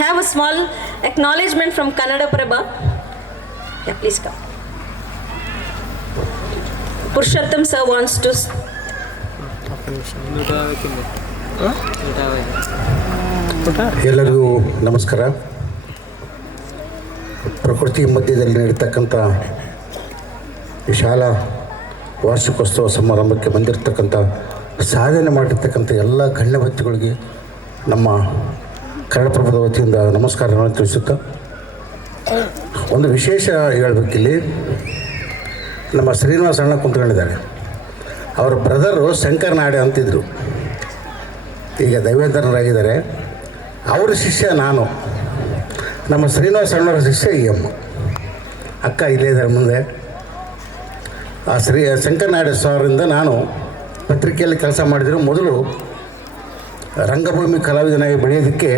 Have a small acknowledgement from Kannada Prabha. Yeah, please come. Purushottam sir wants to. ಎಲ್ಲರಿಗೂ ನಮಸ್ಕಾರ. ಪ್ರಕೃತಿ ಮಧ್ಯದಲ್ಲಿ ನಡೀತಕ್ಕಂಥ ಈ ಶಾಲಾ ವಾರ್ಷಿಕೋತ್ಸವ ಸಮಾರಂಭಕ್ಕೆ ಬಂದಿರತಕ್ಕಂಥ ಸಾಧನೆ ಮಾಡಿರ್ತಕ್ಕಂಥ ಎಲ್ಲ ಗಣ್ಯ ವ್ಯಕ್ತಿಗಳಿಗೆ ನಮ್ಮ ಕನ್ನಡಪ್ರಭದ ವತಿಯಿಂದ ನಮಸ್ಕಾರಗಳನ್ನು ತಿಳಿಸುತ್ತಾ, ಒಂದು ವಿಶೇಷ ಹೇಳಬೇಕಿಲ್ಲಿ. ನಮ್ಮ ಶ್ರೀನಿವಾಸ ಅಣ್ಣ ಕುಂತ್ಕೊಂಡಿದ್ದಾರೆ. ಅವರ ಬ್ರದರು ಶಂಕರ್ ನಾಡೆ ಅಂತಿದ್ದರು, ಈಗ ದೈವೇಂದ್ರರಾಗಿದ್ದಾರೆ. ಅವರ ಶಿಷ್ಯ ನಾನು, ನಮ್ಮ ಶ್ರೀನಿವಾಸ ಅಣ್ಣವರ ಶಿಷ್ಯ ಈ ಅಮ್ಮ. ಅಕ್ಕ ಇಲ್ಲೇ ಇದ್ದಾರೆ ಮುಂದೆ. ಆ ಶಂಕರ್ ನಾಡೆ ಅವರಿಂದ ನಾನು ಪತ್ರಿಕೆಯಲ್ಲಿ ಕೆಲಸ ಮಾಡಿದ್ರು. ಮೊದಲು ರಂಗಭೂಮಿ ಕಲಾವಿದನಾಗಿ ಬೆಳೆಯೋದಕ್ಕೆ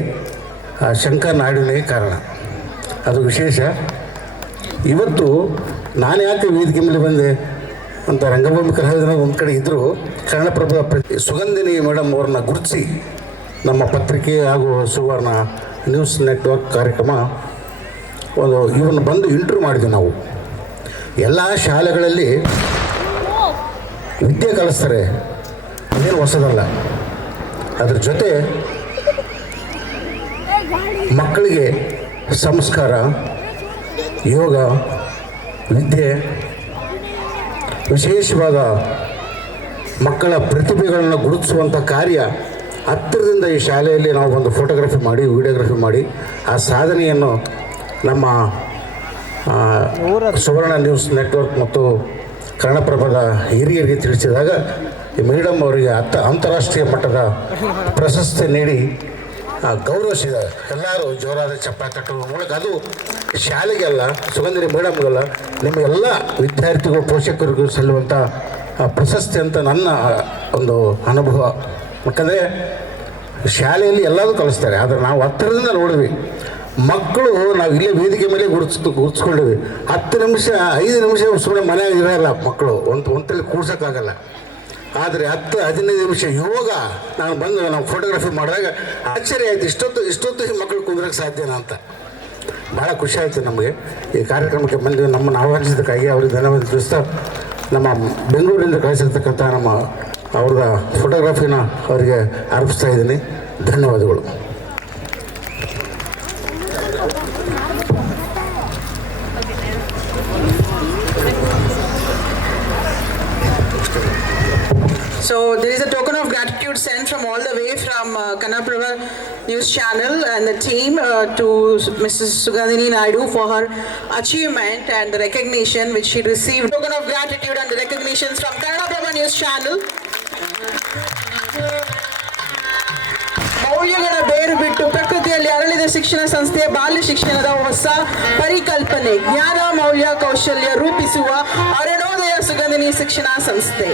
ಆ ಶಂಕರ್ ನಾಡಿನೇ ಕಾರಣ. ಅದು ವಿಶೇಷ. ಇವತ್ತು ನಾನು ಯಾಕೆ ವೇದಿಕೆ ಮೇಲೆ ಬಂದೆ ಅಂತ ರಂಗಭೂಮಿ ಕಲಾವಿದನ ಒಂದು ಕಡೆ ಇದ್ದರೂ, ಕನ್ನಡಪ್ರಭದ ಸುಗಂಧಿನಿ ಮೇಡಮ್ ಅವ್ರನ್ನ ಗುರುತಿಸಿ ನಮ್ಮ ಪತ್ರಿಕೆ ಹಾಗೂ ಸುವರ್ಣ ನ್ಯೂಸ್ ನೆಟ್ವರ್ಕ್ ಕಾರ್ಯಕ್ರಮ ಇವನ್ನು ಬಂದು ಇಂಟ್ರ್ಯೂ ಮಾಡಿದ್ವಿ. ನಾವು ಎಲ್ಲ ಶಾಲೆಗಳಲ್ಲಿ ವಿದ್ಯೆ ಕಲಿಸ್ತಾರೆ, ಅದೇನು ಹೊಸದಲ್ಲ. ಅದ್ರ ಜೊತೆ ಮಕ್ಕಳಿಗೆ ಸಂಸ್ಕಾರ, ಯೋಗ, ವಿದ್ಯೆ, ವಿಶೇಷವಾದ ಮಕ್ಕಳ ಪ್ರತಿಭೆಗಳನ್ನು ಗುರುತಿಸುವಂಥ ಕಾರ್ಯ ಹತ್ತಿರದಿಂದ ಈ ಶಾಲೆಯಲ್ಲಿ ನಾವು ಒಂದು ಫೋಟೋಗ್ರಫಿ ಮಾಡಿ, ವಿಡಿಯೋಗ್ರಫಿ ಮಾಡಿ ಆ ಸಾಧನೆಯನ್ನು ನಮ್ಮ ಸುವರ್ಣ ನ್ಯೂಸ್ ನೆಟ್ವರ್ಕ್ ಮತ್ತು ಕನ್ನಡಪ್ರಭದ ಹಿರಿಯರಿಗೆ ತಿಳಿಸಿದಾಗ ಈ ಮೇಡಮ್ ಅವರಿಗೆ ಅಂತಾರಾಷ್ಟ್ರೀಯ ಮಟ್ಟದ ಪ್ರಶಸ್ತಿ ನೀಡಿ ಗೌರವಿಸಿದ್ದಾರೆ. ಎಲ್ಲರೂ ಜೋರಾದ ಚಪ್ಪಾಳೆ ತಟ್ಟುವ ಮೂಲಕ, ಅದು ಶಾಲೆಗೆಲ್ಲ, ಸುಗಂಧಿನಿ ಮೇಡಮ್ಗೆಲ್ಲ, ನಿಮಗೆಲ್ಲ ವಿದ್ಯಾರ್ಥಿಗಳು ಪೋಷಕರಿಗೂ ಸಲ್ಲುವಂಥ ಪ್ರಶಸ್ತಿ ಅಂತ ನನ್ನ ಒಂದು ಅನುಭವ. ಯಾಕಂದರೆ ಶಾಲೆಯಲ್ಲಿ ಎಲ್ಲದೂ ಕಲಿಸ್ತಾರೆ, ಆದರೆ ನಾವು ಹತ್ತಿರದಿಂದ ನೋಡಿದ್ವಿ. ಮಕ್ಕಳು ನಾವು ಇಲ್ಲೇ ವೇದಿಕೆ ಮೇಲೆ ಗುರುತಿಸ್ಕೊಂಡಿವಿ. 10 ನಿಮಿಷ 5 ನಿಮಿಷ ಸುಮ್ಮನೆ ಮನೆಯಾಗ ಇರೋಲ್ಲ ಮಕ್ಕಳು, ಒಂದಲ್ಲಿ ಕೂಡ್ಸೋಕ್ಕಾಗಲ್ಲ. ಆದರೆ 10-15 ನಿಮಿಷ ಯೋಗ ನಾನು ಬಂದು ನಾವು ಫೋಟೋಗ್ರಫಿ ಮಾಡಿದಾಗ ಆಶ್ಚರ್ಯ ಆಯಿತು, ಇಷ್ಟೊತ್ತು ಈ ಮಕ್ಕಳು ಕುಂದ್ರಕ್ಕೆ ಸಾಧ್ಯನಾ ಅಂತ. ಭಾಳ ಖುಷಿ ಆಯಿತು ನಮಗೆ. ಈ ಕಾರ್ಯಕ್ರಮಕ್ಕೆ ಬಂದು ನಮ್ಮನ್ನು ಆಹ್ವಾನಿಸಿದ್ದಕ್ಕಾಗಿ ಅವ್ರಿಗೆ ಧನ್ಯವಾದ ತಿಳಿಸ್ತಾ, ನಮ್ಮ ಬೆಂಗಳೂರಿಂದ ಕಳಿಸಿರ್ತಕ್ಕಂಥ ಅವ್ರದ ಫೋಟೋಗ್ರಫಿನ ಅವರಿಗೆ ಅರ್ಪಿಸ್ತಾ ಇದ್ದೀನಿ. ಧನ್ಯವಾದಗಳು. So there is a token of gratitude sent from all the way from Kannada News Channel and the team to Mrs. Sugandhini Naidu for her achievement and the recognition which she received. Token of gratitude and the recognitions from Kannada News Channel. ಮೌಲ್ಯಗಳ ಬೇರು ಬಿಟ್ಟು ಪ್ರಕೃತಿಯಲ್ಲಿ ಅರಳಿದ ಶಿಕ್ಷಣ ಸಂಸ್ಥೆಯ ಬಾಲ್ಯ ಶಿಕ್ಷಣದ ಹೊಸ ಪರಿಕಲ್ಪನೆ, ಜ್ಞಾನ, ಮೌಲ್ಯ, ಕೌಶಲ್ಯ ರೂಪಿಸುವ ಅರುಣೋದಯ ಸುಗಂಧಿನಿ ಶಿಕ್ಷಣ ಸಂಸ್ಥೆ.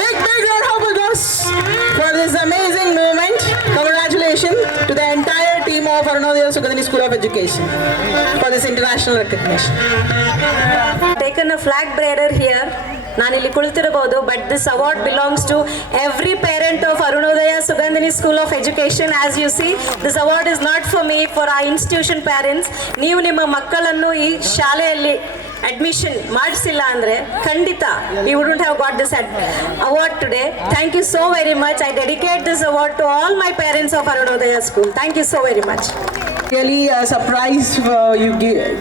Big round of applause for this amazing moment. Congratulations to the entire team of Arunodaya Sugandhini School of Education for this international recognition. Taken a flag bearer here. ನಾನಿಲ್ಲಿ ಕುಳಿತಿರಬಹುದು, but this award belongs to every parent of Arunodaya Sugandhini school of education. As you see, this award is not for me, for a institution parents. ನೀವು ನಿಮ್ಮ ಮಕ್ಕಳನ್ನು ಈ ಶಾಲೆಯಲ್ಲಿ admission ಮಾಡಿಸಿಲ್ಲ ಅಂದರೆ ಖಂಡಿತ you wouldn't have got this award today. Thank you so very much. I dedicate this award to all my parents of Arunodaya school. Thank you so very much. Really surprised you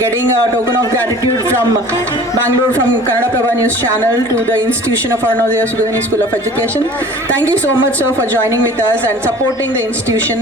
getting a token of gratitude from Bangalore, from Kannada Prabha News Channel to the institution of Arunodaya Sugandhini School of Education. Thank you so much, sir, for joining with us and supporting the institution.